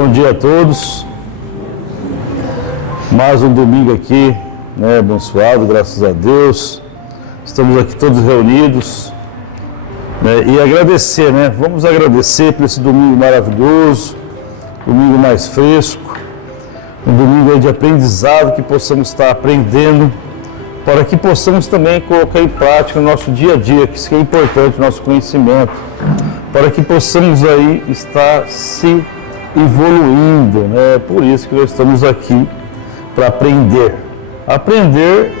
Bom dia a todos. Mais um domingo aqui, abençoado, graças a Deus. Estamos aqui todos reunidos, e agradecer, Vamos agradecer por esse domingo maravilhoso, domingo mais fresco, um domingo de aprendizado, que possamos estar aprendendo, para que possamos também colocar em prática no nosso dia a dia, que isso é importante, o nosso conhecimento, para que possamos aí estar se evoluindo, Por isso que nós estamos aqui, para aprender. Aprender,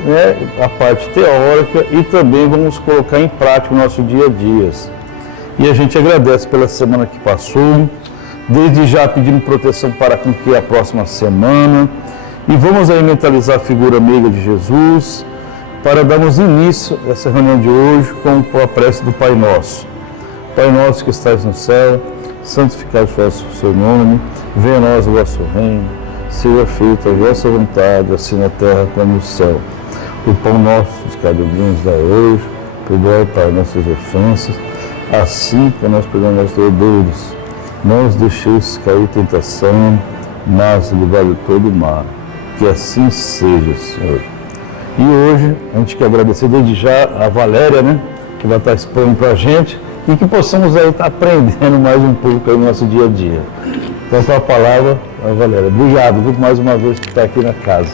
a parte teórica, e também vamos colocar em prática o nosso dia a dia. E a gente agradece pela semana que passou, desde já pedindo proteção para com que a próxima semana, e vamos aí mentalizar a figura meiga de Jesus, para darmos início a essa reunião de hoje com a prece do Pai Nosso. Pai nosso que estás no céu, santificado seja o seu nome, venha a nós o vosso reino, seja feita a vossa vontade, assim na terra como no céu. O pão nosso de cada dia nos dá hoje, perdoai, Pai, nossas ofensas, assim como nós perdoamos aos devedores. Não os deixeis cair em tentação, mas livrai de todo o mal. Que assim seja, Senhor. E hoje, a gente quer agradecer desde já a Valéria, que vai estar expondo para a gente, e que possamos aí estar aprendendo mais um pouco aí no nosso dia a dia. Então, com a palavra, a Valéria. Obrigado, mais uma vez por estar aqui na casa.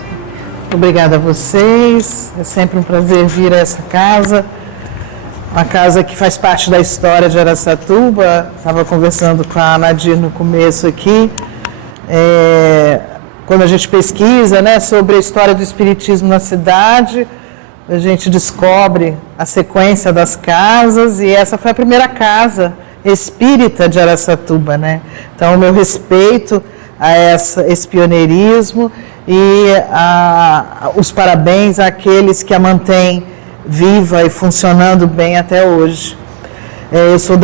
Obrigada a vocês, é sempre um prazer vir a essa casa, uma casa que faz parte da história de Araçatuba. Estava conversando com a Nadir no começo aqui, quando a gente pesquisa, sobre a história do espiritismo na cidade, a gente descobre a sequência das casas, e essa foi a primeira casa espírita de Araçatuba, Então, o meu respeito a esse pioneirismo e os parabéns àqueles que a mantêm viva e funcionando bem até hoje. Eu sou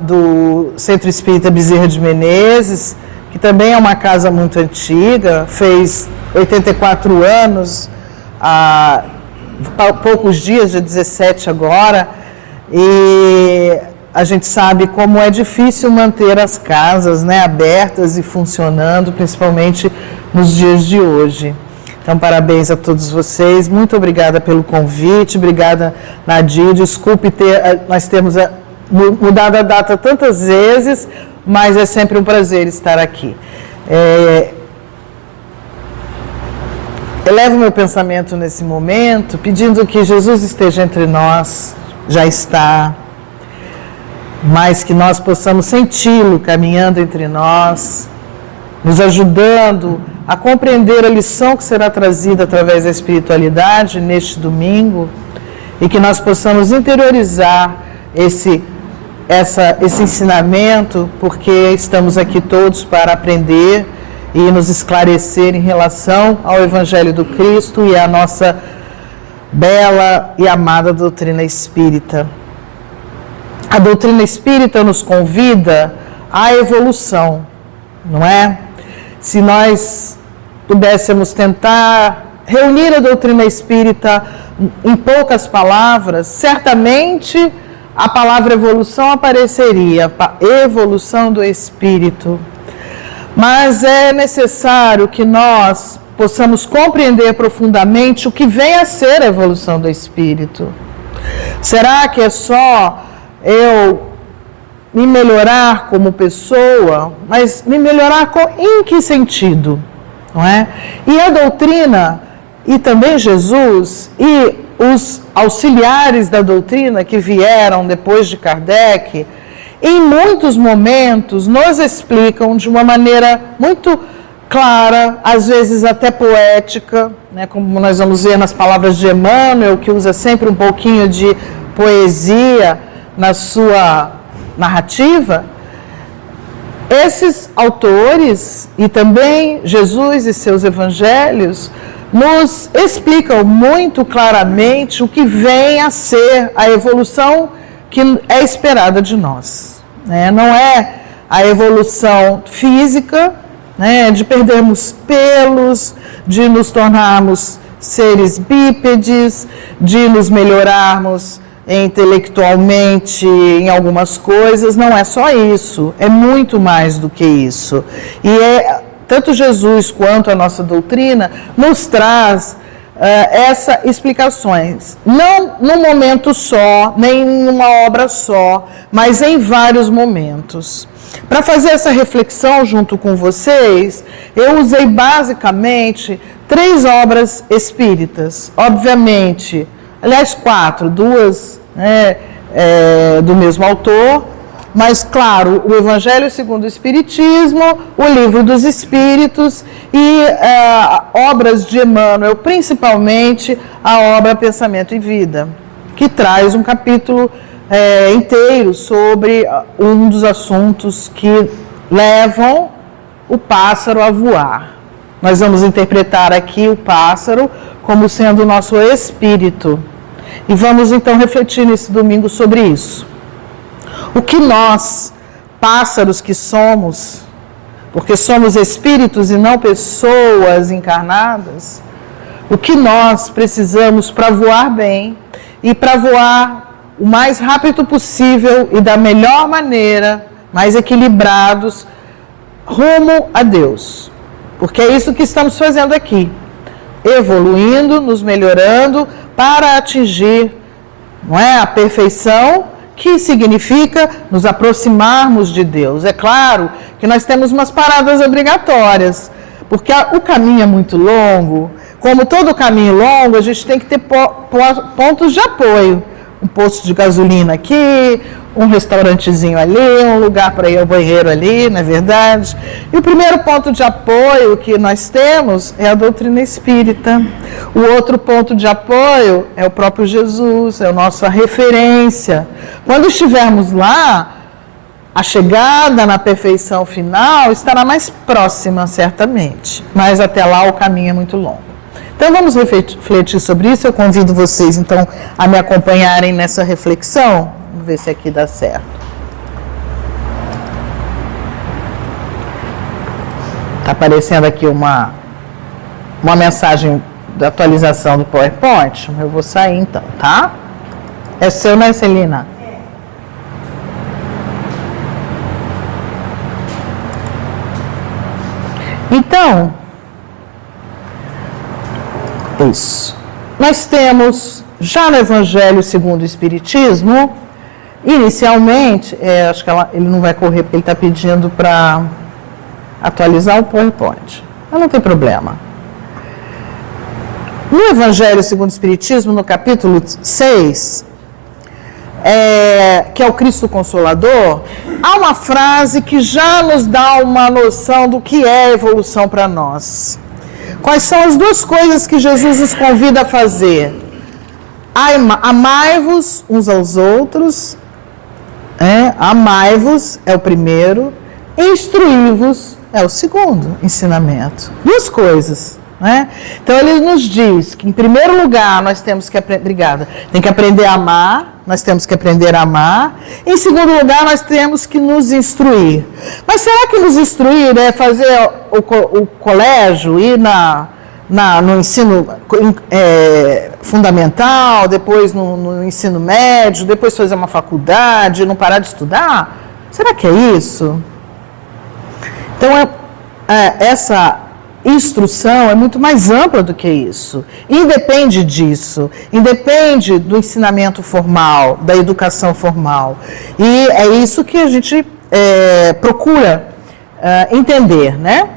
do Centro Espírita Bezerra de Menezes, que também é uma casa muito antiga, fez 84 anos, há poucos dias, dia 17 agora, e a gente sabe como é difícil manter as casas abertas e funcionando, principalmente nos dias de hoje. Então, parabéns a todos vocês, muito obrigada pelo convite, obrigada, Nadir, desculpe nós termos mudado a data tantas vezes, mas é sempre um prazer estar aqui. Elevo meu pensamento nesse momento, pedindo que Jesus esteja entre nós, já está, mas que nós possamos senti-lo caminhando entre nós, nos ajudando a compreender a lição que será trazida através da espiritualidade neste domingo, e que nós possamos interiorizar esse ensinamento, porque estamos aqui todos para aprender e nos esclarecer em relação ao Evangelho do Cristo e à nossa bela e amada doutrina espírita. A doutrina espírita nos convida à evolução, não é? Se nós pudéssemos tentar reunir a doutrina espírita em poucas palavras, certamente a palavra evolução apareceria, evolução do espírito. Mas é necessário que nós possamos compreender profundamente o que vem a ser a evolução do espírito. Será que é só eu me melhorar como pessoa, mas me melhorar em que sentido? Não é? E a doutrina, e também Jesus, e os auxiliares da doutrina que vieram depois de Kardec, em muitos momentos nos explicam de uma maneira muito clara, às vezes até poética, como nós vamos ver nas palavras de Emmanuel, que usa sempre um pouquinho de poesia na sua narrativa. Esses autores, e também Jesus e seus evangelhos, nos explicam muito claramente o que vem a ser a evolução que é esperada de nós. Não é a evolução física, de perdermos pelos, de nos tornarmos seres bípedes, de nos melhorarmos intelectualmente em algumas coisas, não é só isso, é muito mais do que isso. E tanto Jesus quanto a nossa doutrina nos traz essas explicações, não num momento só, nem numa obra só, mas em vários momentos. Para fazer essa reflexão junto com vocês, eu usei basicamente 3 obras espíritas, obviamente, aliás 4, 2 do mesmo autor, mas claro, o Evangelho segundo o Espiritismo, o Livro dos Espíritos e obras de Emmanuel, principalmente a obra Pensamento e Vida, que traz um capítulo inteiro sobre um dos assuntos que levam o pássaro a voar. Nós vamos interpretar aqui o pássaro como sendo o nosso espírito. E vamos então refletir nesse domingo sobre isso. O que nós, pássaros que somos, porque somos espíritos e não pessoas encarnadas, o que nós precisamos para voar bem e para voar o mais rápido possível e da melhor maneira, mais equilibrados, rumo a Deus. Porque é isso que estamos fazendo aqui, evoluindo, nos melhorando para atingir, não é, a perfeição, que significa nos aproximarmos de Deus. É claro que nós temos umas paradas obrigatórias, porque o caminho é muito longo. Como todo caminho longo, a gente tem que ter pontos de apoio. Um posto de gasolina aqui, um restaurantezinho ali, um lugar para ir ao banheiro ali, não é verdade? E o primeiro ponto de apoio que nós temos é a doutrina espírita. O outro ponto de apoio é o próprio Jesus, é a nossa referência. Quando estivermos lá, a chegada na perfeição final estará mais próxima, certamente. Mas até lá o caminho é muito longo. Então vamos refletir sobre isso. Eu convido vocês então a me acompanharem nessa reflexão. Vamos ver se aqui dá certo. Está aparecendo aqui uma mensagem da atualização do PowerPoint. Eu vou sair então, tá? É seu, né, Celina? Então, isso. Nós temos, já no Evangelho segundo o Espiritismo, inicialmente, acho que ele não vai correr porque ele está pedindo para atualizar o PowerPoint. Mas não tem problema. No Evangelho segundo o Espiritismo, no capítulo 6, que é o Cristo Consolador, há uma frase que já nos dá uma noção do que é evolução para nós. Quais são as 2 coisas que Jesus nos convida a fazer? Amai-vos uns aos outros, amai-vos é o primeiro, instruí-vos é o segundo ensinamento. 2 coisas. Então ele nos diz que em primeiro lugar nós temos que tem que aprender a amar, nós temos que aprender a amar. Em segundo lugar nós temos que nos instruir. Mas será que nos instruir é fazer o colégio, ir no ensino fundamental, depois no ensino médio, depois fazer uma faculdade, não parar de estudar? Será que é isso? Então essa instrução é muito mais ampla do que isso. Independe disso. Independe do ensinamento formal, da educação formal. E é isso que a gente procura entender, né?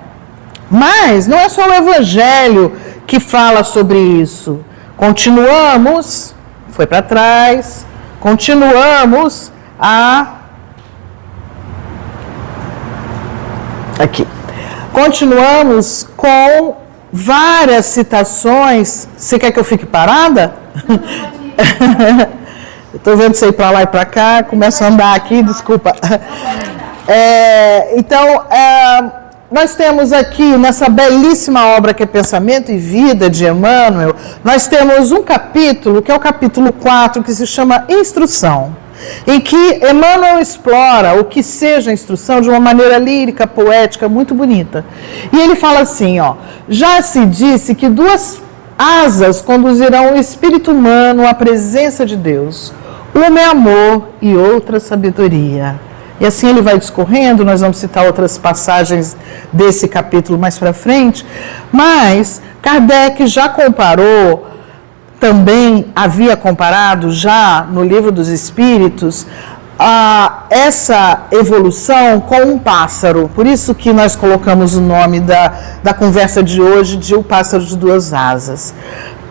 Mas não é só o Evangelho que fala sobre isso. Continuamos, foi para trás, continuamos aqui. Continuamos com várias citações. Você quer que eu fique parada? Estou vendo você ir para lá e para cá, começo a andar aqui, desculpa. Então, nós temos aqui, nessa belíssima obra que é Pensamento e Vida, de Emmanuel, nós temos um capítulo, que é o capítulo 4, que se chama Instrução, em que Emmanuel explora o que seja a instrução de uma maneira lírica, poética, muito bonita. E ele fala assim, já se disse que 2 asas conduzirão o espírito humano à presença de Deus. Uma é amor e outra sabedoria. E assim ele vai discorrendo, nós vamos citar outras passagens desse capítulo mais para frente, mas Kardec já comparou, também havia comparado já no Livro dos Espíritos, essa evolução com um pássaro. Por isso que nós colocamos o nome da conversa de hoje de O Pássaro de Duas Asas.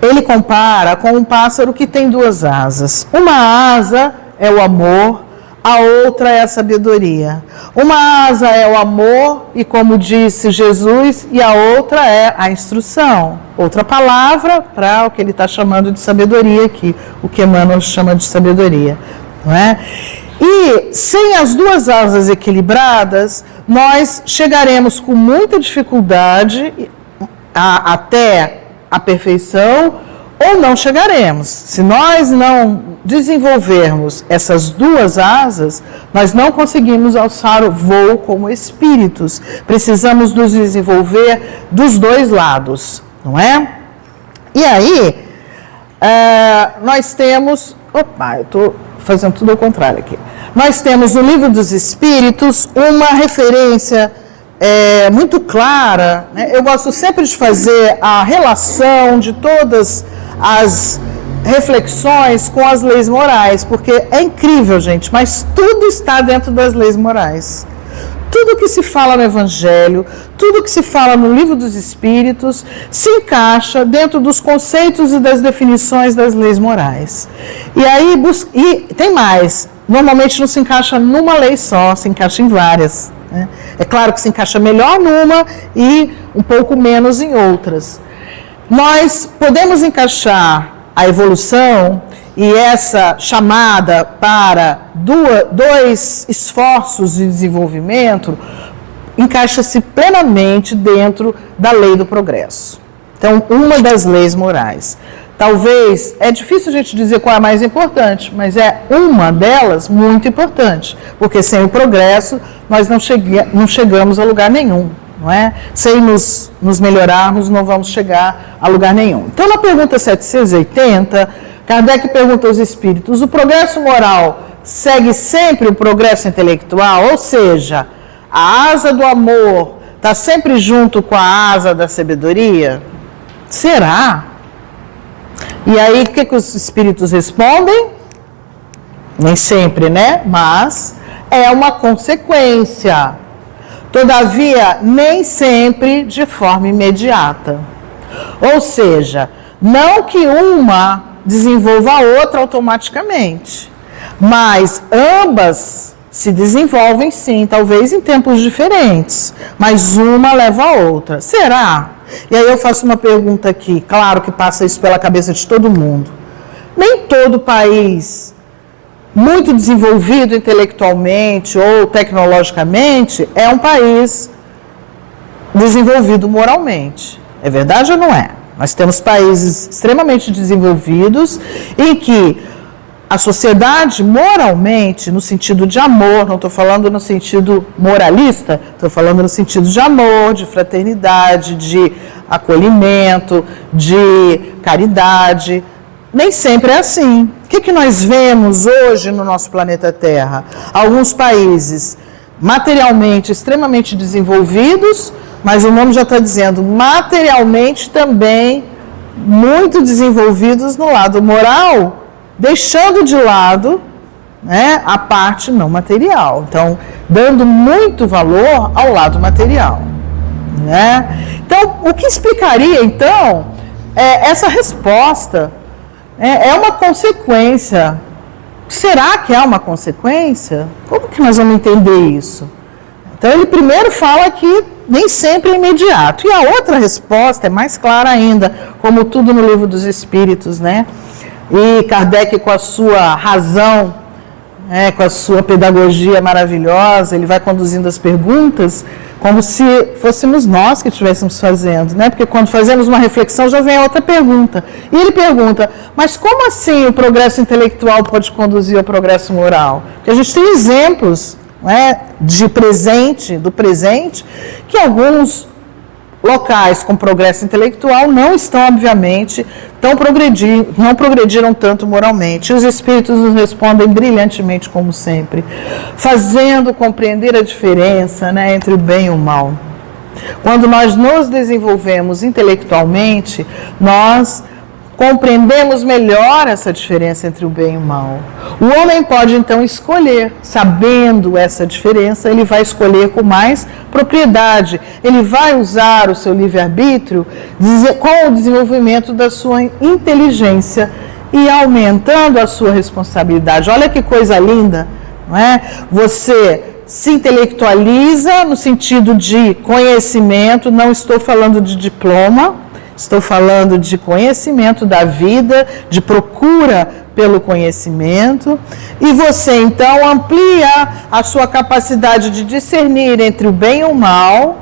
Ele compara com um pássaro que tem duas asas. Uma asa é o amor, a outra é a sabedoria. Uma asa é o amor, e como disse Jesus, e a outra é a instrução. Outra palavra para o que ele está chamando de sabedoria aqui, o que Emmanuel chama de sabedoria. Não é? E sem as duas asas equilibradas, nós chegaremos com muita dificuldade até a perfeição, ou não chegaremos. Se nós não desenvolvermos essas duas asas, nós não conseguimos alçar o voo como espíritos. Precisamos nos desenvolver dos dois lados, não é? E aí, nós temos... Opa, eu estou fazendo tudo ao contrário aqui. Nós temos no Livro dos Espíritos uma referência muito clara, né? Eu gosto sempre de fazer a relação de todas as reflexões com as leis morais, porque é incrível, gente, mas tudo está dentro das leis morais. Tudo que se fala no Evangelho, tudo que se fala no Livro dos Espíritos, se encaixa dentro dos conceitos e das definições das leis morais. E aí, e tem mais, normalmente não se encaixa numa lei só, se encaixa em várias. Né? É claro que se encaixa melhor numa e um pouco menos em outras. Nós podemos encaixar a evolução e essa chamada para dois esforços de desenvolvimento encaixa-se plenamente dentro da lei do progresso. Então, uma das leis morais. Talvez, é difícil a gente dizer qual é a mais importante, mas é uma delas muito importante, porque sem o progresso nós não chegamos a lugar nenhum. Não é? Sem nos melhorarmos, não vamos chegar a lugar nenhum. Então, na pergunta 780, Kardec pergunta aos espíritos: o progresso moral segue sempre o progresso intelectual? Ou seja, a asa do amor está sempre junto com a asa da sabedoria? Será? E aí, o que os espíritos respondem? Nem sempre, né? Mas é uma consequência. Todavia, nem sempre de forma imediata. Ou seja, não que uma desenvolva a outra automaticamente, mas ambas se desenvolvem sim, talvez em tempos diferentes, mas uma leva a outra. Será? E aí eu faço uma pergunta aqui, claro que passa isso pela cabeça de todo mundo. Nem todo país muito desenvolvido intelectualmente ou tecnologicamente é um país desenvolvido moralmente. É verdade ou não é? Nós temos países extremamente desenvolvidos em que a sociedade moralmente, no sentido de amor, não estou falando no sentido moralista, estou falando no sentido de amor, de fraternidade, de acolhimento, de caridade. Nem sempre é assim. O que nós vemos hoje no nosso planeta Terra? Alguns países materialmente extremamente desenvolvidos, mas o nome já está dizendo, materialmente também muito desenvolvidos no lado moral, deixando de lado, né, a parte não material. Então, dando muito valor ao lado material. Né? Então, o que explicaria, então, essa resposta? É uma consequência. Será que é uma consequência? Como que nós vamos entender isso? Então, ele primeiro fala que nem sempre é imediato. E a outra resposta é mais clara ainda, como tudo no Livro dos Espíritos, né? E Kardec, com a sua razão, com a sua pedagogia maravilhosa, ele vai conduzindo as perguntas como se fôssemos nós que estivéssemos fazendo, né? Porque quando fazemos uma reflexão já vem a outra pergunta. E ele pergunta, mas como assim o progresso intelectual pode conduzir ao progresso moral? Porque a gente tem exemplos, né, do presente, que alguns locais com progresso intelectual não estão, obviamente, não progrediram tanto moralmente. Os espíritos nos respondem brilhantemente, como sempre, fazendo compreender a diferença, né, entre o bem e o mal. Quando nós nos desenvolvemos intelectualmente, nós compreendemos melhor essa diferença entre o bem e o mal. O homem pode, então, escolher. Sabendo essa diferença, ele vai escolher com mais propriedade. Ele vai usar o seu livre-arbítrio com o desenvolvimento da sua inteligência e aumentando a sua responsabilidade. Olha que coisa linda, não é? Você se intelectualiza no sentido de conhecimento, não estou falando de diploma, estou falando de conhecimento da vida, de procura pelo conhecimento, e você então amplia a sua capacidade de discernir entre o bem e o mal,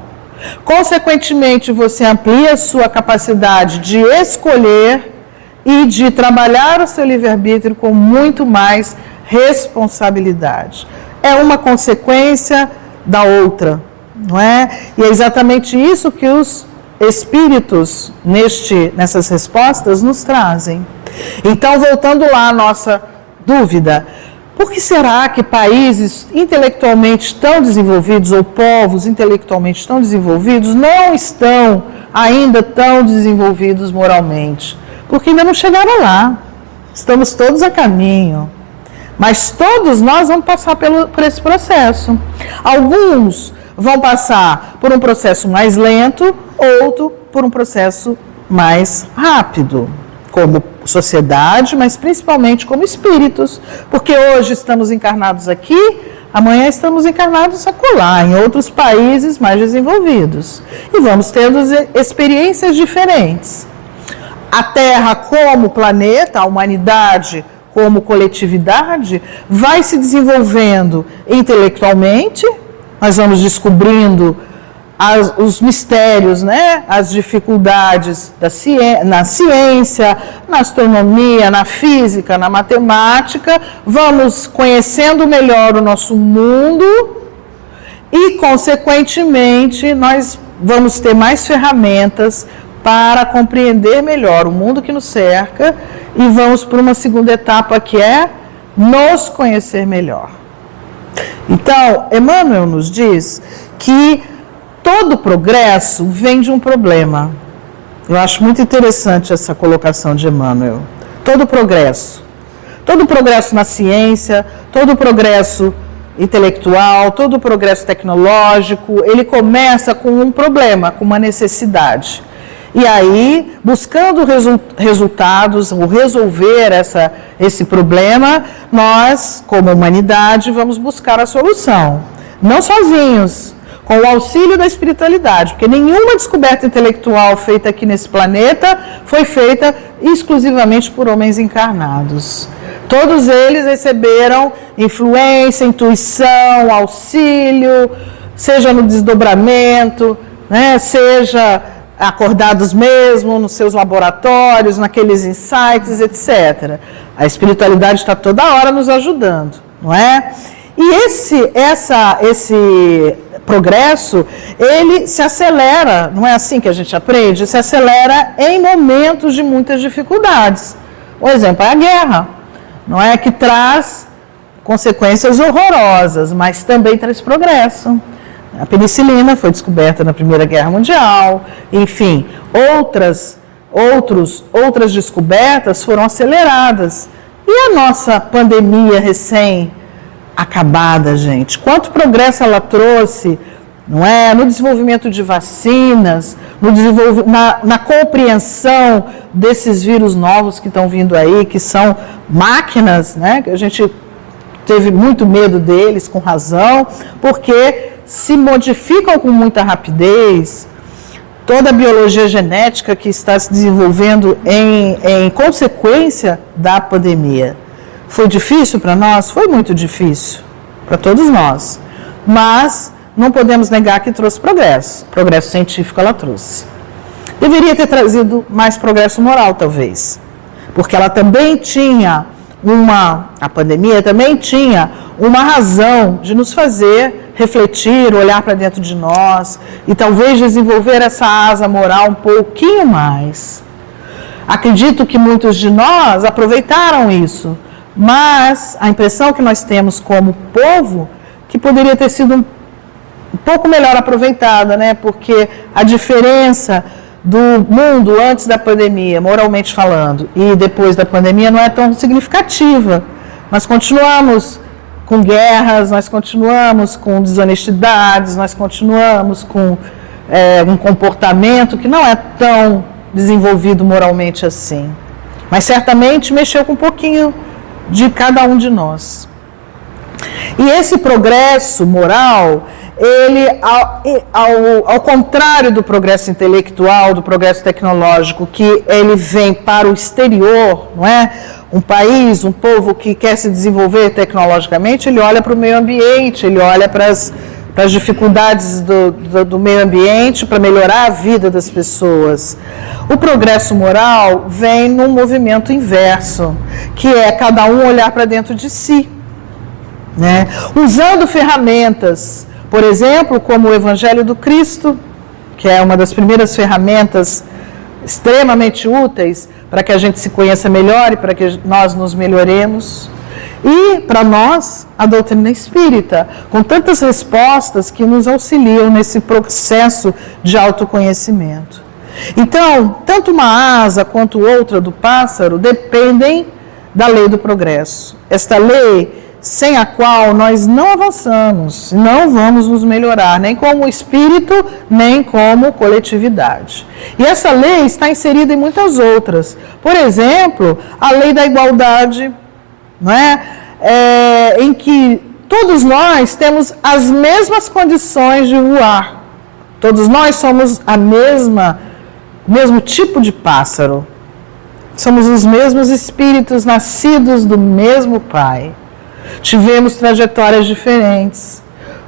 consequentemente você amplia a sua capacidade de escolher e de trabalhar o seu livre-arbítrio com muito mais responsabilidade. É uma consequência da outra, não é? E é exatamente isso que os espíritos nessas respostas nos trazem. Então, voltando lá à nossa dúvida, por que será que países intelectualmente tão desenvolvidos ou povos intelectualmente tão desenvolvidos não estão ainda tão desenvolvidos moralmente? Porque ainda não chegaram lá. Estamos todos a caminho. Mas todos nós vamos passar por esse processo. Alguns vão passar por um processo mais lento, outro por um processo mais rápido, como sociedade, mas principalmente como espíritos, porque hoje estamos encarnados aqui, amanhã estamos encarnados acolá, em outros países mais desenvolvidos, e vamos tendo experiências diferentes. A Terra como planeta, a humanidade como coletividade, vai se desenvolvendo intelectualmente. Nós vamos descobrindo os mistérios, né? As dificuldades na ciência, na astronomia, na física, na matemática, vamos conhecendo melhor o nosso mundo e, consequentemente, nós vamos ter mais ferramentas para compreender melhor o mundo que nos cerca e vamos para uma segunda etapa que é nos conhecer melhor. Então, Emmanuel nos diz que todo progresso vem de um problema. Eu acho muito interessante essa colocação de Emmanuel. Todo progresso na ciência, todo progresso intelectual, todo progresso tecnológico, ele começa com um problema, com uma necessidade. E aí, buscando resultados, ou resolver esse problema, nós, como humanidade, vamos buscar a solução. Não sozinhos, com o auxílio da espiritualidade, porque nenhuma descoberta intelectual feita aqui nesse planeta foi feita exclusivamente por homens encarnados. Todos eles receberam influência, intuição, auxílio, seja no desdobramento, né, seja acordados mesmo nos seus laboratórios, naqueles insights, etc. A espiritualidade está toda hora nos ajudando, não é? E esse progresso, ele se acelera, não é assim que a gente aprende? Se acelera em momentos de muitas dificuldades. Um exemplo é a guerra, não é? Que traz consequências horrorosas, mas também traz progresso. A penicilina foi descoberta na Primeira Guerra Mundial, enfim, outras descobertas foram aceleradas. E a nossa pandemia recém-acabada, gente? Quanto progresso ela trouxe, não é? No desenvolvimento de vacinas, na compreensão desses vírus novos que estão vindo aí, que são máquinas, né? Que a gente teve muito medo deles, com razão, porque se modificam com muita rapidez. Toda a biologia genética que está se desenvolvendo em consequência da pandemia. Foi difícil para nós? Foi muito difícil, para todos nós. Mas não podemos negar que trouxe progresso. Progresso científico ela trouxe. Deveria ter trazido mais progresso moral, talvez. Porque ela também tinha a pandemia também tinha uma razão de nos fazer refletir, olhar para dentro de nós e talvez desenvolver essa asa moral um pouquinho mais. Acredito que muitos de nós aproveitaram isso, mas a impressão que nós temos como povo que poderia ter sido um pouco melhor aproveitada, né? Porque a diferença do mundo antes da pandemia, moralmente falando, e depois da pandemia não é tão significativa. Nós continuamos com guerras, nós continuamos com desonestidades, nós continuamos com um comportamento que não é tão desenvolvido moralmente assim. Mas certamente mexeu com um pouquinho de cada um de nós. E esse progresso moral, ele, ao contrário do progresso intelectual, do progresso tecnológico, que ele vem para o exterior, não é? Um país, um povo que quer se desenvolver tecnologicamente, ele olha para o meio ambiente, ele olha para as dificuldades do meio ambiente, para melhorar a vida das pessoas. O progresso moral vem num movimento inverso, que é cada um olhar para dentro de si, né? Usando ferramentas, por exemplo, como o Evangelho do Cristo, que é uma das primeiras ferramentas extremamente úteis para que a gente se conheça melhor e para que nós nos melhoremos. E, para nós, a doutrina espírita, com tantas respostas que nos auxiliam nesse processo de autoconhecimento. Então, tanto uma asa quanto outra do pássaro dependem da lei do progresso. Esta lei sem a qual nós não avançamos, não vamos nos melhorar, nem como espírito, nem como coletividade. E essa lei está inserida em muitas outras. Por exemplo, a lei da igualdade, não é? Em que todos nós temos as mesmas condições de voar. Todos nós somos o mesmo tipo de pássaro. Somos os mesmos espíritos nascidos do mesmo Pai. Tivemos trajetórias diferentes.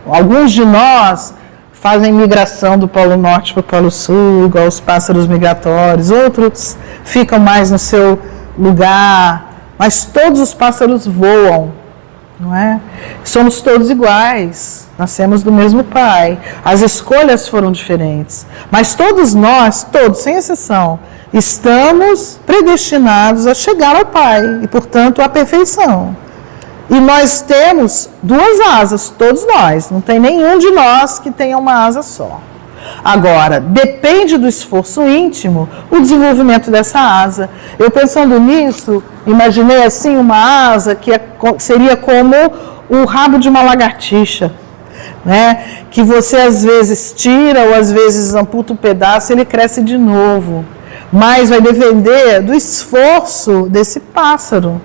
Alguns de nós fazem migração do Polo Norte para o Polo Sul, igual os pássaros migratórios. Outros ficam mais no seu lugar. Mas todos os pássaros voam, não é? Somos todos iguais. Nascemos do mesmo Pai. As escolhas foram diferentes. Mas todos nós, todos, sem exceção, estamos predestinados a chegar ao Pai. E, portanto, à perfeição. E nós temos duas asas, todos nós. Não tem nenhum de nós que tenha uma asa só. Agora, depende do esforço íntimo o desenvolvimento dessa asa. Eu pensando nisso, imaginei assim uma asa que seria como o rabo de uma lagartixa, né? Que você às vezes tira ou às vezes amputa um pedaço e ele cresce de novo. Mas vai depender do esforço desse pássaro.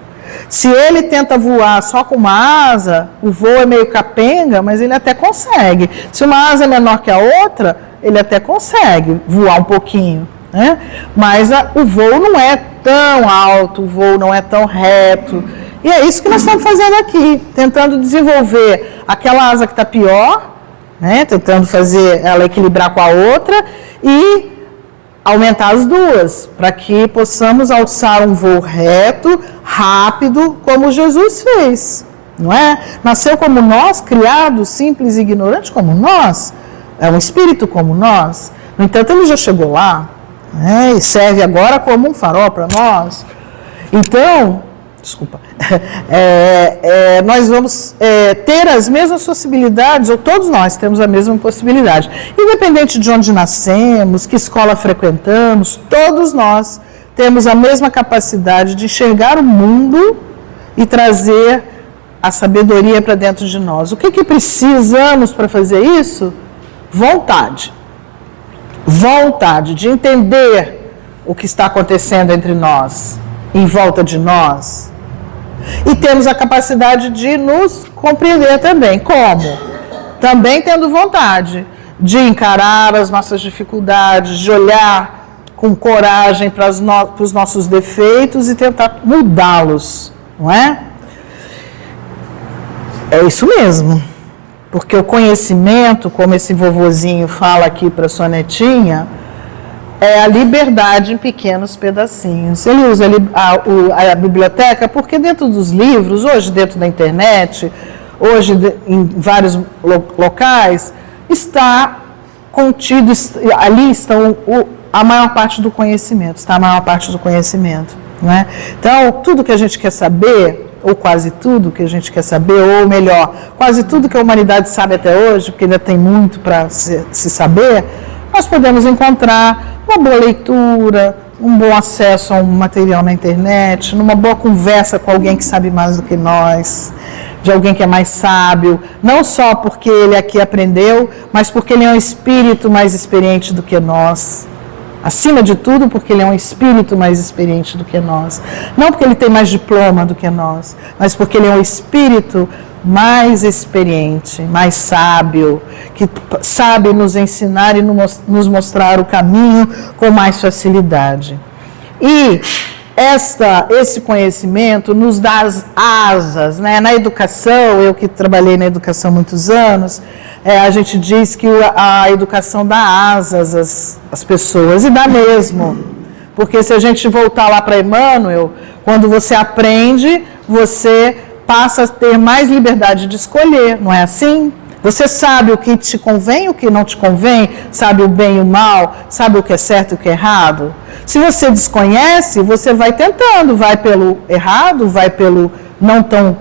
Se ele tenta voar só com uma asa, o voo é meio capenga, mas ele até consegue. Se uma asa é menor que a outra, ele até consegue voar um pouquinho, né? Mas o voo não é tão alto, o voo não é tão reto. E é isso que nós estamos fazendo aqui, tentando desenvolver aquela asa que está pior, né? Tentando fazer ela equilibrar com a outra e aumentar as duas, para que possamos alçar um voo reto, rápido, como Jesus fez, não é? Nasceu como nós, criado, simples e ignorante como nós, é um espírito como nós. No entanto, ele já chegou lá, né? E serve agora como um farol para nós. Então, nós vamos ter as mesmas possibilidades, ou todos nós temos a mesma possibilidade. Independente de onde nascemos, que escola frequentamos, todos nós temos a mesma capacidade de enxergar o mundo e trazer a sabedoria para dentro de nós. O que precisamos para fazer isso? Vontade. Vontade de entender o que está acontecendo entre nós, em volta de nós. E temos a capacidade de nos compreender também. Como? Também tendo vontade de encarar as nossas dificuldades, de olhar com coragem para os nossos defeitos e tentar mudá-los, não é? É isso mesmo. Porque o conhecimento, como esse vovozinho fala aqui para sua netinha, é a liberdade em pequenos pedacinhos. Ele usa a biblioteca porque dentro dos livros, hoje dentro da internet, hoje em vários locais, está contido, ali estão a maior parte do conhecimento, está a maior parte do conhecimento, né? Então, tudo que a gente quer saber, ou quase tudo que a gente quer saber, ou melhor, quase tudo que a humanidade sabe até hoje, porque ainda tem muito para se saber, nós podemos encontrar uma boa leitura, um bom acesso a um material na internet, numa boa conversa com alguém que sabe mais do que nós, de alguém que é mais sábio, não só porque ele aqui aprendeu, mas porque ele é um espírito mais experiente do que nós. Acima de tudo, porque ele é um espírito mais experiente do que nós. Não porque ele tem mais diploma do que nós, mas porque ele é um espírito mais experiente, mais sábio, que sabe nos ensinar e nos mostrar o caminho com mais facilidade. E esse conhecimento nos dá as asas, né? Na educação, eu que trabalhei na educação há muitos anos, a gente diz que a educação dá asas às pessoas, e dá mesmo. Porque se a gente voltar lá para Emmanuel, quando você aprende, você passa a ter mais liberdade de escolher, não é assim? Você sabe o que te convém e o que não te convém, sabe o bem e o mal, sabe o que é certo e o que é errado. Se você desconhece, você vai tentando, vai pelo errado, vai pelo não tão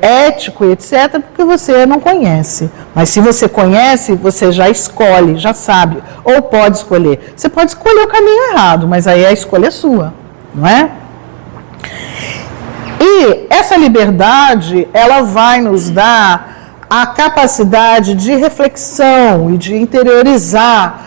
ético, etc., porque você não conhece. Mas se você conhece, você já escolhe, já sabe, ou pode escolher. Você pode escolher o caminho errado, mas aí a escolha é sua, não é? E essa liberdade, ela vai nos dar a capacidade de reflexão e de interiorizar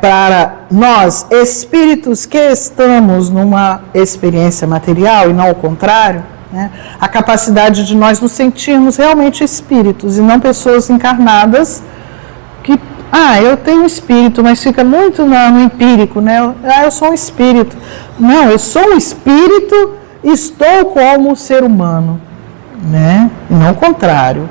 para nós, espíritos que estamos numa experiência material e não o contrário, né? A capacidade de nós nos sentirmos realmente espíritos e não pessoas encarnadas que, eu tenho espírito, mas fica muito no empírico, né? Eu sou um espírito. Não, eu sou um espírito e estou como ser humano, né? E não o contrário.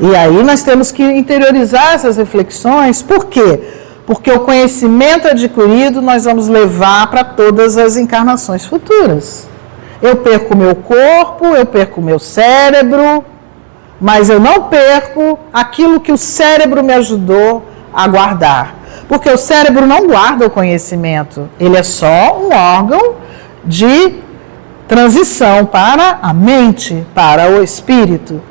E aí nós temos que interiorizar essas reflexões. Por quê? Porque o conhecimento adquirido nós vamos levar para todas as encarnações futuras. Eu perco o meu corpo, eu perco o meu cérebro, mas eu não perco aquilo que o cérebro me ajudou a guardar. Porque o cérebro não guarda o conhecimento, ele é só um órgão de transição para a mente, para o espírito.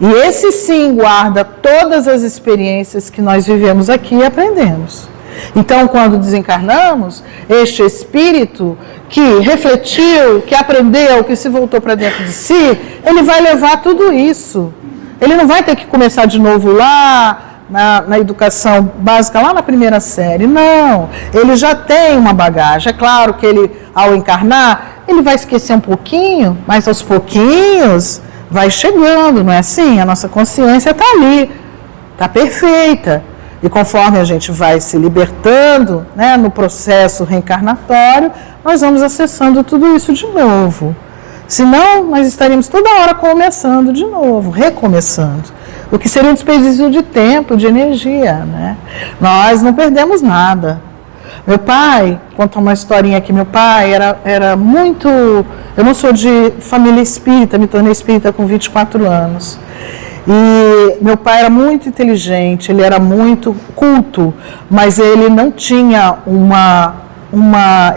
E esse sim guarda todas as experiências que nós vivemos aqui e aprendemos. Então, quando desencarnamos, este espírito que refletiu, que aprendeu, que se voltou para dentro de si, ele vai levar tudo isso. Ele não vai ter que começar de novo lá na educação básica, lá na primeira série. Não, ele já tem uma bagagem. É claro que ele, ao encarnar, ele vai esquecer um pouquinho, mas aos pouquinhos vai chegando, não é assim? A nossa consciência está ali, está perfeita. E conforme a gente vai se libertando, né, no processo reencarnatório, nós vamos acessando tudo isso de novo. Senão, nós estaríamos toda hora começando de novo, recomeçando. O que seria um desperdício de tempo, de energia, né? Nós não perdemos nada. Meu pai, conta uma historinha aqui, meu pai era muito... Eu não sou de família espírita, me tornei espírita com 24 anos. E meu pai era muito inteligente, ele era muito culto, mas ele não tinha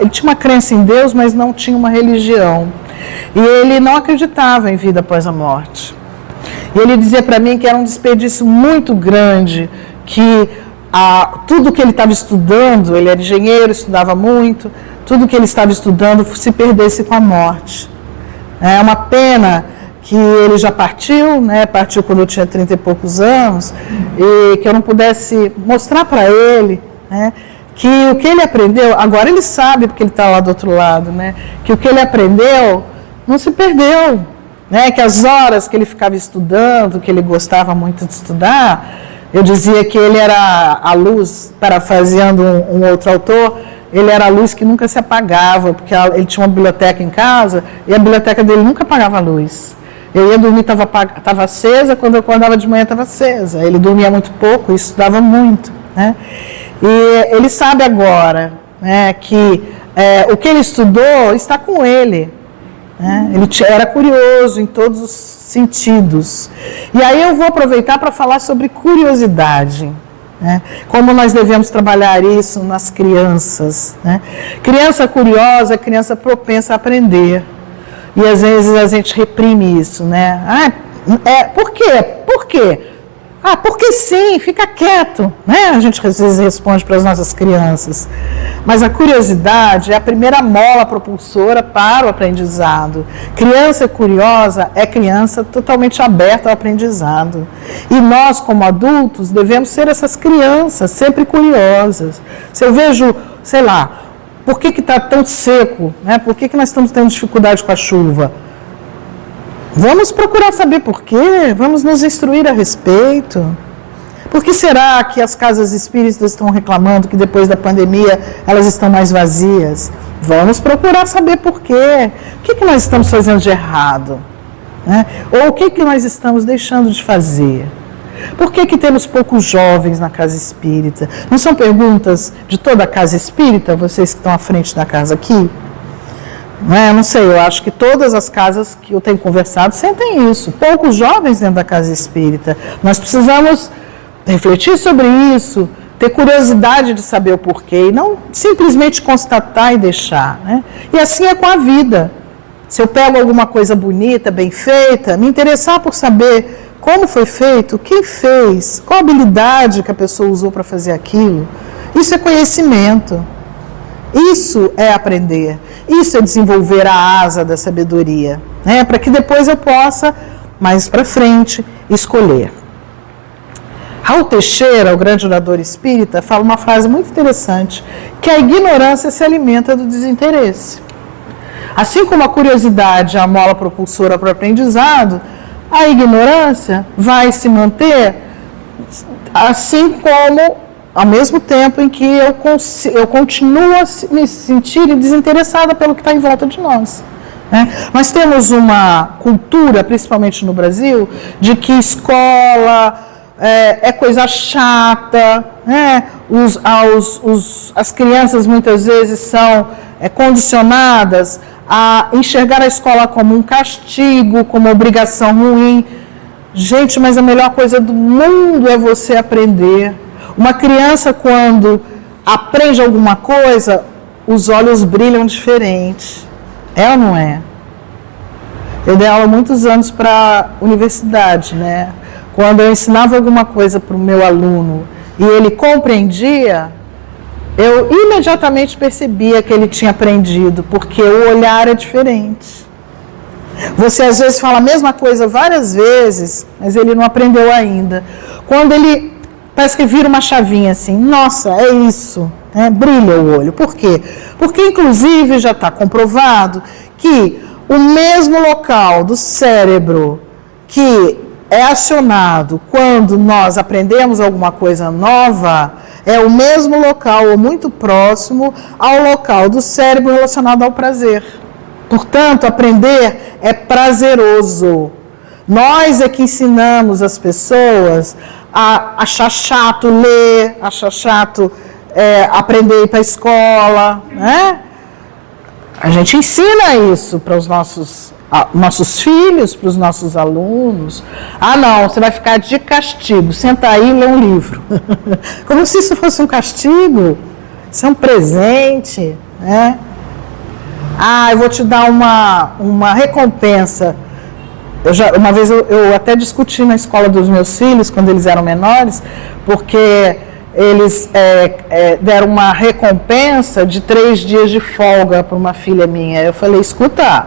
ele tinha uma crença em Deus, mas não tinha uma religião. E ele não acreditava em vida após a morte. E ele dizia para mim que era um desperdício muito grande, que tudo que ele estava estudando, ele era engenheiro, estudava muito, tudo que ele estava estudando se perdesse com a morte. É uma pena que ele já partiu, né? Partiu quando eu tinha 30 e poucos anos, e que eu não pudesse mostrar para ele, né, que o que ele aprendeu, agora ele sabe porque ele está lá do outro lado, né, que o que ele aprendeu não se perdeu, né, que as horas que ele ficava estudando, que ele gostava muito de estudar, eu dizia que ele era a luz, parafraseando um outro autor, ele era a luz que nunca se apagava, porque ele tinha uma biblioteca em casa e a biblioteca dele nunca apagava a luz. Eu ia dormir, estava acesa, quando eu acordava de manhã estava acesa. Ele dormia muito pouco e estudava muito, né? E ele sabe agora, né, que o que ele estudou está com ele, né? Ele era curioso em todos os sentidos. E aí eu vou aproveitar para falar sobre curiosidade, né? Como nós devemos trabalhar isso nas crianças, né? Criança curiosa, criança propensa a aprender. E às vezes a gente reprime isso, né? Por quê? Por quê? Porque sim, fica quieto, né? A gente às vezes responde para as nossas crianças. Mas a curiosidade é a primeira mola propulsora para o aprendizado. Criança curiosa é criança totalmente aberta ao aprendizado. E nós, como adultos, devemos ser essas crianças, sempre curiosas. Se eu vejo, sei lá, por que está tão seco, né? Por que nós estamos tendo dificuldade com a chuva? Vamos procurar saber por quê, vamos nos instruir a respeito. Por que será que as casas espíritas estão reclamando que depois da pandemia elas estão mais vazias? Vamos procurar saber por quê. O que nós estamos fazendo de errado? Né? Ou o que nós estamos deixando de fazer? Por que temos poucos jovens na casa espírita? Não são perguntas de toda a casa espírita, vocês que estão à frente da casa aqui? Não sei, eu acho que todas as casas que eu tenho conversado sentem isso. Poucos jovens dentro da casa espírita. Nós precisamos refletir sobre isso, ter curiosidade de saber o porquê e não simplesmente constatar e deixar, né? E assim é com a vida. Se eu pego alguma coisa bonita, bem feita, me interessar por saber como foi feito, quem fez, qual a habilidade que a pessoa usou para fazer aquilo, isso é conhecimento. Isso é aprender, isso é desenvolver a asa da sabedoria, né? Para que depois eu possa, mais para frente, escolher. Raul Teixeira, o grande orador espírita, fala uma frase muito interessante, que a ignorância se alimenta do desinteresse. Assim como a curiosidade é a mola propulsora para o aprendizado, a ignorância vai se assim como ao mesmo tempo em que eu continuo a me sentir desinteressada pelo que está em volta de nós. Né? Nós temos uma cultura, principalmente no Brasil, de que escola é coisa chata, né? As crianças muitas vezes são condicionadas a enxergar a escola como um castigo, como uma obrigação ruim. Gente, mas a melhor coisa do mundo é você aprender. Uma criança, quando aprende alguma coisa, os olhos brilham diferente. É ou não é? Eu dei aula muitos anos para a universidade, né? Quando eu ensinava alguma coisa para o meu aluno e ele compreendia, eu imediatamente percebia que ele tinha aprendido, porque o olhar é diferente. Você às vezes fala a mesma coisa várias vezes, mas ele não aprendeu ainda. Quando ele parece que vira uma chavinha assim, nossa, é isso, né? Brilha o olho. Por quê? Porque, inclusive, já está comprovado que o mesmo local do cérebro que é acionado quando nós aprendemos alguma coisa nova, é o mesmo local, ou muito próximo, ao local do cérebro relacionado ao prazer. Portanto, aprender é prazeroso. Nós é que ensinamos as pessoas a achar chato ler, achar chato aprender a ir para a escola, né? A gente ensina isso para os nossos filhos, para os nossos alunos. Não, você vai ficar de castigo, senta aí e lê um livro. Como se isso fosse um castigo. Isso é um presente, né? Eu vou te dar uma recompensa. Uma vez eu até discuti na escola dos meus filhos, quando eles eram menores, porque eles deram uma recompensa de 3 dias de folga para uma filha minha. Eu falei, escuta,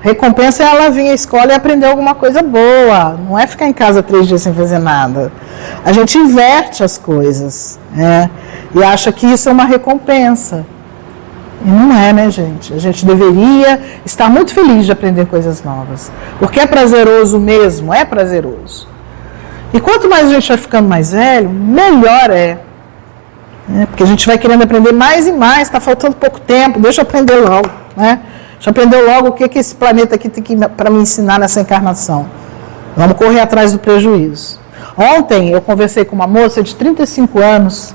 recompensa é ela vir à escola e aprender alguma coisa boa, não é ficar em casa 3 dias sem fazer nada. A gente inverte as coisas, né? E acha que isso é uma recompensa. E não é, né, gente? A gente deveria estar muito feliz de aprender coisas novas. Porque é prazeroso mesmo, é prazeroso. E quanto mais a gente vai ficando mais velho, melhor é. Porque a gente vai querendo aprender mais e mais, está faltando pouco tempo, deixa eu aprender logo, né? Deixa eu aprender logo o que esse planeta aqui tem para me ensinar nessa encarnação. Vamos correr atrás do prejuízo. Ontem eu conversei com uma moça de 35 anos,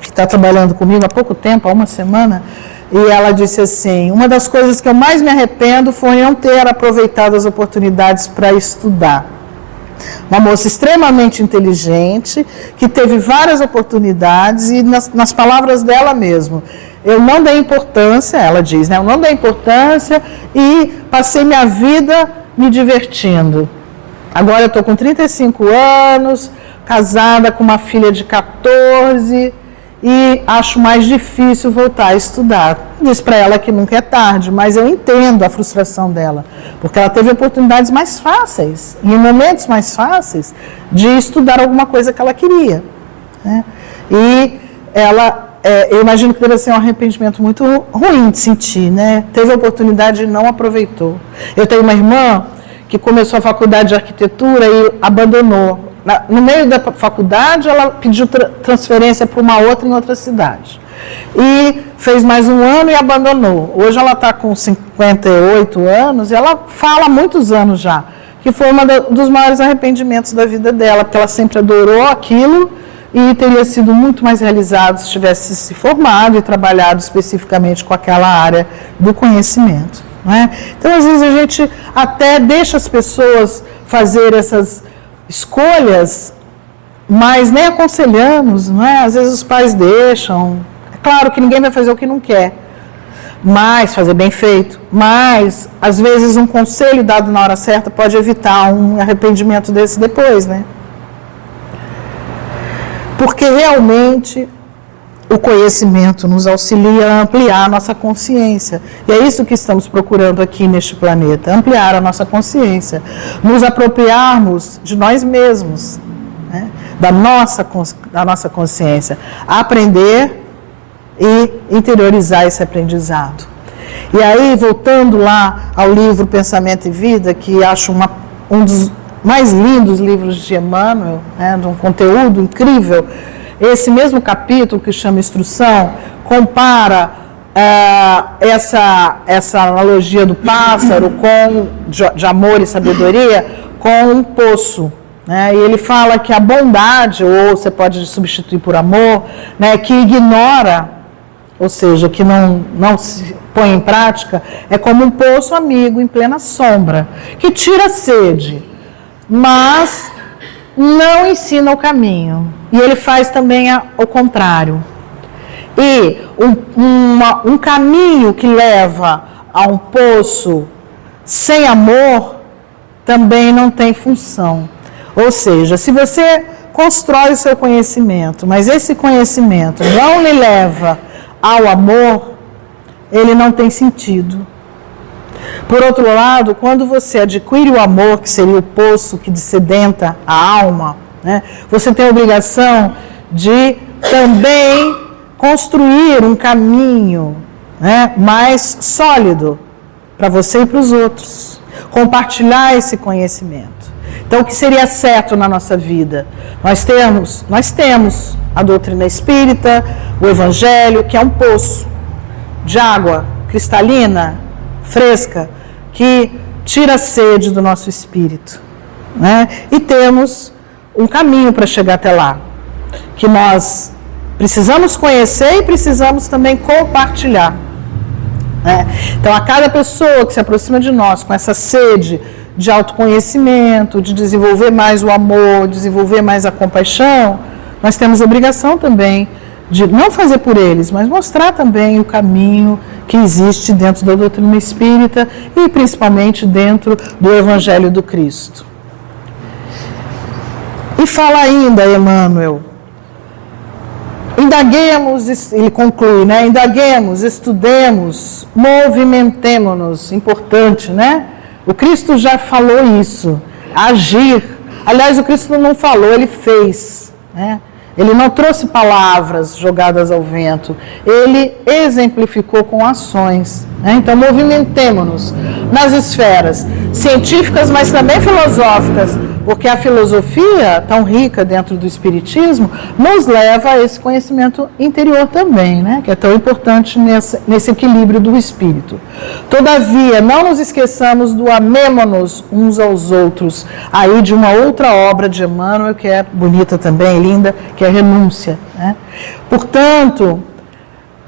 que está trabalhando comigo há pouco tempo, há uma semana, e ela disse assim: uma das coisas que eu mais me arrependo foi não ter aproveitado as oportunidades para estudar. Uma moça extremamente inteligente, que teve várias oportunidades, e nas palavras dela mesmo, eu não dei importância, ela diz, né? Eu não dei importância e passei minha vida me divertindo. Agora eu estou com 35 anos, casada com uma filha de 14 e acho mais difícil voltar a estudar. Diz para ela que nunca é tarde, mas eu entendo a frustração dela, porque ela teve oportunidades mais fáceis, em momentos mais fáceis, de estudar alguma coisa que ela queria, né? E ela, eu imagino que deve ser um arrependimento muito ruim de sentir, né? Teve a oportunidade e não aproveitou. Eu tenho uma irmã que começou a faculdade de arquitetura e abandonou. No meio da faculdade, ela pediu transferência para uma outra em outra cidade. E fez mais um ano e abandonou. Hoje ela está com 58 anos e ela fala há muitos anos já que foi um dos maiores arrependimentos da vida dela, porque ela sempre adorou aquilo e teria sido muito mais realizado se tivesse se formado e trabalhado especificamente com aquela área do conhecimento, não é? Então, às vezes, a gente até deixa as pessoas fazer essas escolhas, mas nem aconselhamos, não é? Às vezes os pais deixam. É claro que ninguém vai fazer o que não quer, mas fazer bem feito. Mas, às vezes, um conselho dado na hora certa pode evitar um arrependimento desse depois, né? Porque realmente o conhecimento nos auxilia a ampliar a nossa consciência. E é isso que estamos procurando aqui neste planeta, ampliar a nossa consciência, nos apropriarmos de nós mesmos, né? da nossa consciência, aprender e interiorizar esse aprendizado. E aí, voltando lá ao livro Pensamento e Vida, que acho um dos mais lindos livros de Emmanuel, né, de um conteúdo incrível, esse mesmo capítulo que chama Instrução, compara essa analogia do pássaro de amor e sabedoria com um poço, né? E ele fala que a bondade, ou você pode substituir por amor, né, que ignora, ou seja, que não se põe em prática, é como um poço amigo em plena sombra, que tira a sede, mas não ensina o caminho. E ele faz também o contrário. E um caminho que leva a um poço sem amor também não tem função. Ou seja, se você constrói o seu conhecimento, mas esse conhecimento não lhe leva ao amor, ele não tem sentido. Por outro lado, quando você adquire o amor, que seria o poço que sedenta a alma, né, você tem a obrigação de também construir um caminho, né, mais sólido para você e para os outros. Compartilhar esse conhecimento. Então, o que seria certo na nossa vida? Nós temos a doutrina espírita, o evangelho, que é um poço de água cristalina, fresca, que tira a sede do nosso espírito, né? E temos um caminho para chegar até lá, que nós precisamos conhecer e precisamos também compartilhar, né? Então, a cada pessoa que se aproxima de nós com essa sede de autoconhecimento, de desenvolver mais o amor, desenvolver mais a compaixão, nós temos a obrigação também de não fazer por eles, mas mostrar também o caminho que existe dentro da doutrina espírita e principalmente dentro do Evangelho do Cristo. E fala ainda, Emmanuel, indaguemos, ele conclui, né? Indaguemos, estudemos, movimentemo-nos, importante, né? O Cristo já falou isso, agir. Aliás, o Cristo não falou, ele fez, né? Ele não trouxe palavras jogadas ao vento, ele exemplificou com ações, né? Então, movimentemo-nos nas esferas científicas, mas também filosóficas, porque a filosofia, tão rica dentro do Espiritismo, nos leva a esse conhecimento interior também, né? Que é tão importante nesse equilíbrio do espírito. Todavia, não nos esqueçamos do amemo-nos uns aos outros, aí de uma outra obra de Emmanuel, que é bonita também, linda, que é a Renúncia, né? Portanto,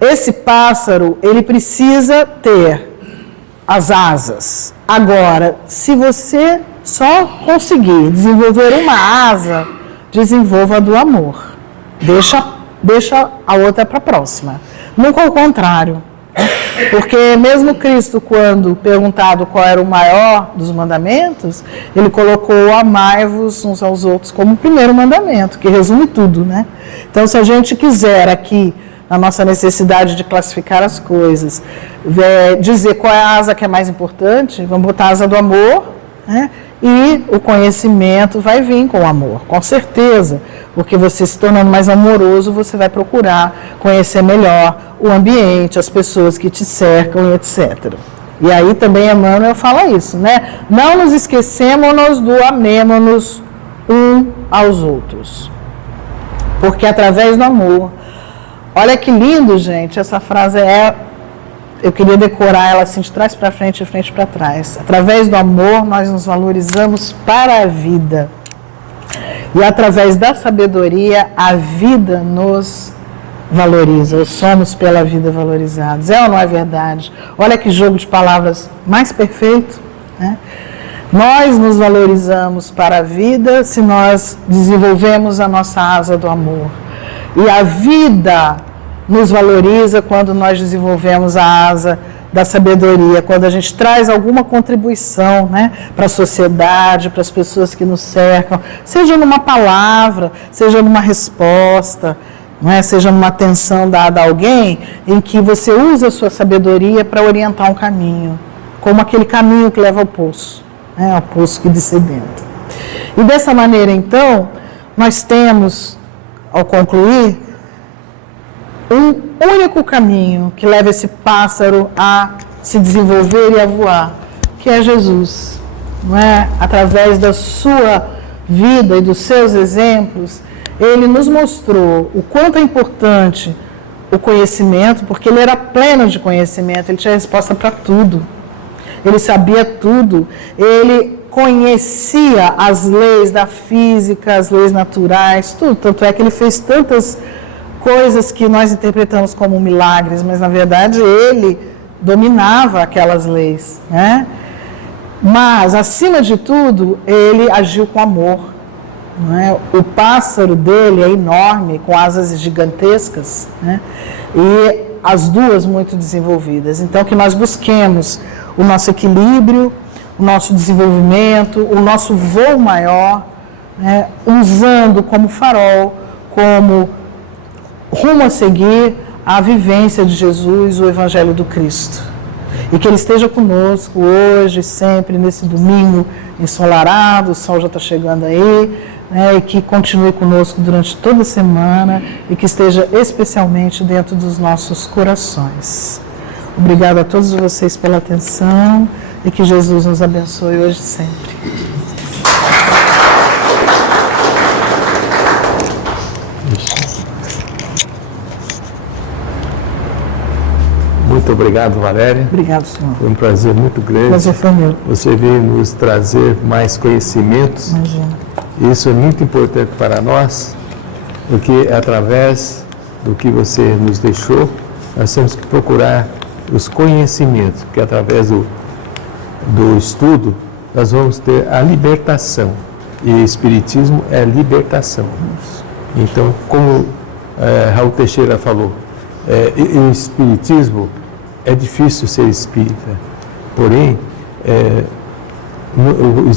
esse pássaro, ele precisa ter as asas. Agora, se você só conseguir desenvolver uma asa, desenvolva a do amor. Deixa a outra para a próxima. Nunca ao contrário. Porque mesmo Cristo, quando perguntado qual era o maior dos mandamentos, ele colocou amai-vos uns aos outros como o primeiro mandamento, que resume tudo, né? Então, se a gente quiser aqui, na nossa necessidade de classificar as coisas, dizer qual é a asa que é mais importante, vamos botar a asa do amor, né? E o conhecimento vai vir com o amor, com certeza, porque você se tornando mais amoroso, você vai procurar conhecer melhor o ambiente, as pessoas que te cercam e etc. E aí também Emmanuel fala isso, né? Não nos esquecemos do amemo-nos um aos outros, porque através do amor, olha que lindo, gente, essa frase eu queria decorar ela assim de trás para frente e frente para trás. Através do amor, nós nos valorizamos para a vida. E através da sabedoria, a vida nos valoriza. Ou somos pela vida valorizados. É ou não é verdade? Olha que jogo de palavras mais perfeito, né? Nós nos valorizamos para a vida se nós desenvolvemos a nossa asa do amor. E a vida nos valoriza quando nós desenvolvemos a asa da sabedoria, quando a gente traz alguma contribuição, né, para a sociedade, para as pessoas que nos cercam, seja numa palavra, seja numa resposta, né, seja numa atenção dada a alguém, em que você usa a sua sabedoria para orientar um caminho, como aquele caminho que leva ao poço, né, ao poço que descedenta. E dessa maneira, então, nós temos, ao concluir, um único caminho que leva esse pássaro a se desenvolver e a voar, que é Jesus. Não é? Através da sua vida e dos seus exemplos, ele nos mostrou o quanto é importante o conhecimento, porque ele era pleno de conhecimento, ele tinha resposta para tudo, ele sabia tudo, ele conhecia as leis da física, as leis naturais, tudo, tanto é que ele fez tantas coisas que nós interpretamos como milagres, mas na verdade ele dominava aquelas leis, né? Mas, acima de tudo, ele agiu com amor, não é? O pássaro dele é enorme, com asas gigantescas, né? E as duas muito desenvolvidas. Então, que nós busquemos o nosso equilíbrio, o nosso desenvolvimento, o nosso voo maior, né? Usando como farol, como rumo a seguir a vivência de Jesus, o Evangelho do Cristo. E que Ele esteja conosco hoje, sempre, nesse domingo ensolarado, o sol já está chegando aí, né, e que continue conosco durante toda a semana e que esteja especialmente dentro dos nossos corações. Obrigada a todos vocês pela atenção e que Jesus nos abençoe hoje e sempre. Muito obrigado, Valéria. Obrigado, senhor. Foi um prazer muito grande. Prazer foi meu. Você veio nos trazer mais conhecimentos. Imagina. Isso é muito importante para nós, porque através do que você nos deixou, nós temos que procurar os conhecimentos, porque através do estudo nós vamos ter a libertação. E Espiritismo é libertação. Então, como Raul Teixeira falou, o Espiritismo é difícil ser espírita, porém, o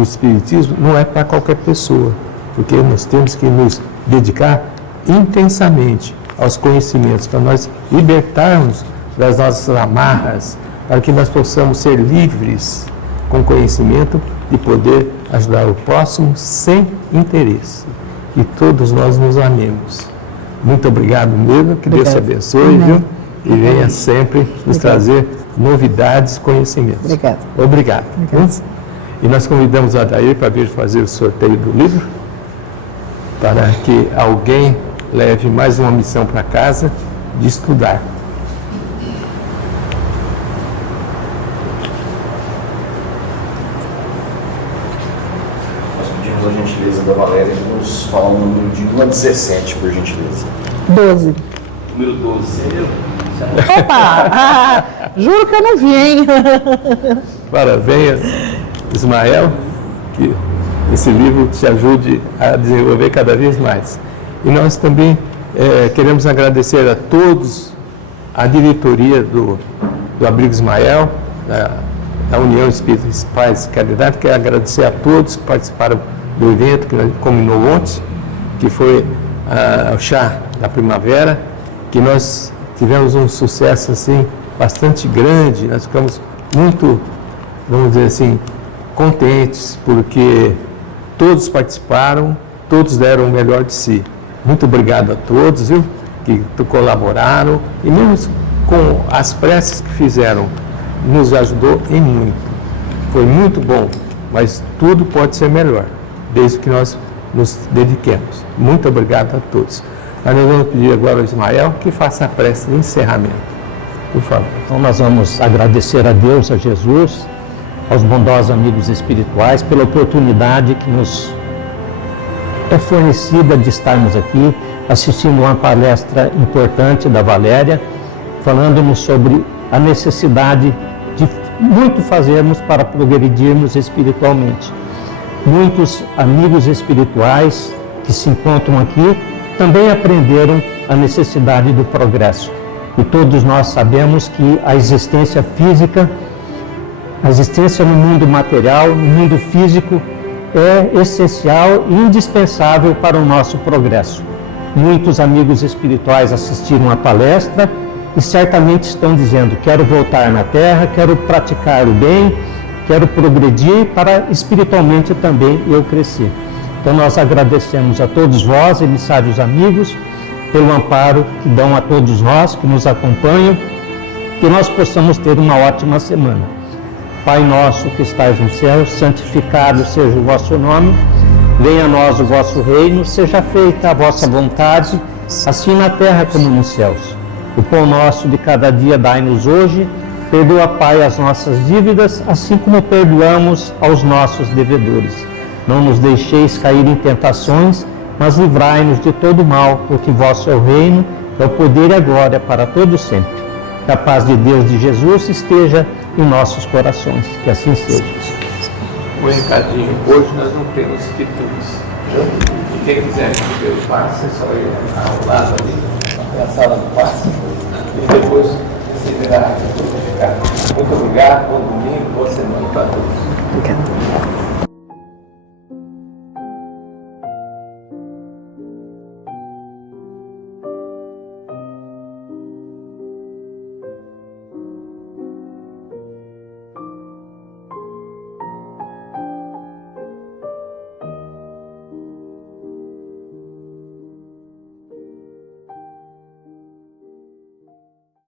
Espiritismo não é para qualquer pessoa, porque nós temos que nos dedicar intensamente aos conhecimentos, para nós libertarmos das nossas amarras, para que nós possamos ser livres com conhecimento e poder ajudar o próximo sem interesse. E todos nós nos amemos. Muito obrigado mesmo, que Deus te abençoe, viu? E venha sempre nos trazer novidades, conhecimentos. Obrigado. E nós convidamos a Adair para vir fazer o sorteio do livro, para que alguém leve mais uma missão para casa de estudar. Nós pedimos a gentileza da Valéria de nos falar o número de 1 a 17, por gentileza. 12. número 12. Opa! Juro que eu não vi, hein? Parabéns, Ismael, que esse livro te ajude a desenvolver cada vez mais. E nós também queremos agradecer a todos, a diretoria do Abrigo Ismael, da União Espírita Paz e Caridade. Quero agradecer a todos que participaram do evento que nós combinou ontem, que foi o chá da primavera, que nós tivemos um sucesso assim bastante grande. Nós ficamos muito, vamos dizer assim, contentes, porque todos participaram, todos deram o melhor de si. Muito obrigado a todos, viu, que colaboraram, e mesmo com as preces que fizeram, nos ajudou em muito. Foi muito bom, mas tudo pode ser melhor, desde que nós nos dediquemos. Muito obrigado a todos. Mas nós vamos pedir agora ao Ismael que faça a prece de encerramento. Por favor. Então nós vamos agradecer a Deus, a Jesus, aos bondosos amigos espirituais pela oportunidade que nos é fornecida de estarmos aqui assistindo uma palestra importante da Valéria, falando-nos sobre a necessidade de muito fazermos para progredirmos espiritualmente. Muitos amigos espirituais que se encontram aqui também aprenderam a necessidade do progresso. E todos nós sabemos que a existência física, a existência no mundo material, no mundo físico, é essencial e indispensável para o nosso progresso. Muitos amigos espirituais assistiram à palestra e certamente estão dizendo: quero voltar na Terra, quero praticar o bem, quero progredir para espiritualmente também eu crescer. Então nós agradecemos a todos vós, emissários amigos, pelo amparo que dão a todos nós que nos acompanham, que nós possamos ter uma ótima semana. Pai nosso que estais no céu, santificado seja o vosso nome, venha a nós o vosso reino, seja feita a vossa vontade, assim na terra como nos céus. O pão nosso de cada dia dai-nos hoje, perdoa, Pai, as nossas dívidas, assim como perdoamos aos nossos devedores. Não nos deixeis cair em tentações, mas livrai-nos de todo mal, porque vosso é o reino, é o poder e a glória para todos sempre. Que a paz de Deus, de Jesus, esteja em nossos corações. Que assim seja. Um recadinho, hoje nós não temos quitutes. E quem quiser receber o passe, é só ir ao lado ali, na sala do passe, e depois receberá a certificado. Muito obrigado, bom domingo, boa semana para todos. Obrigada.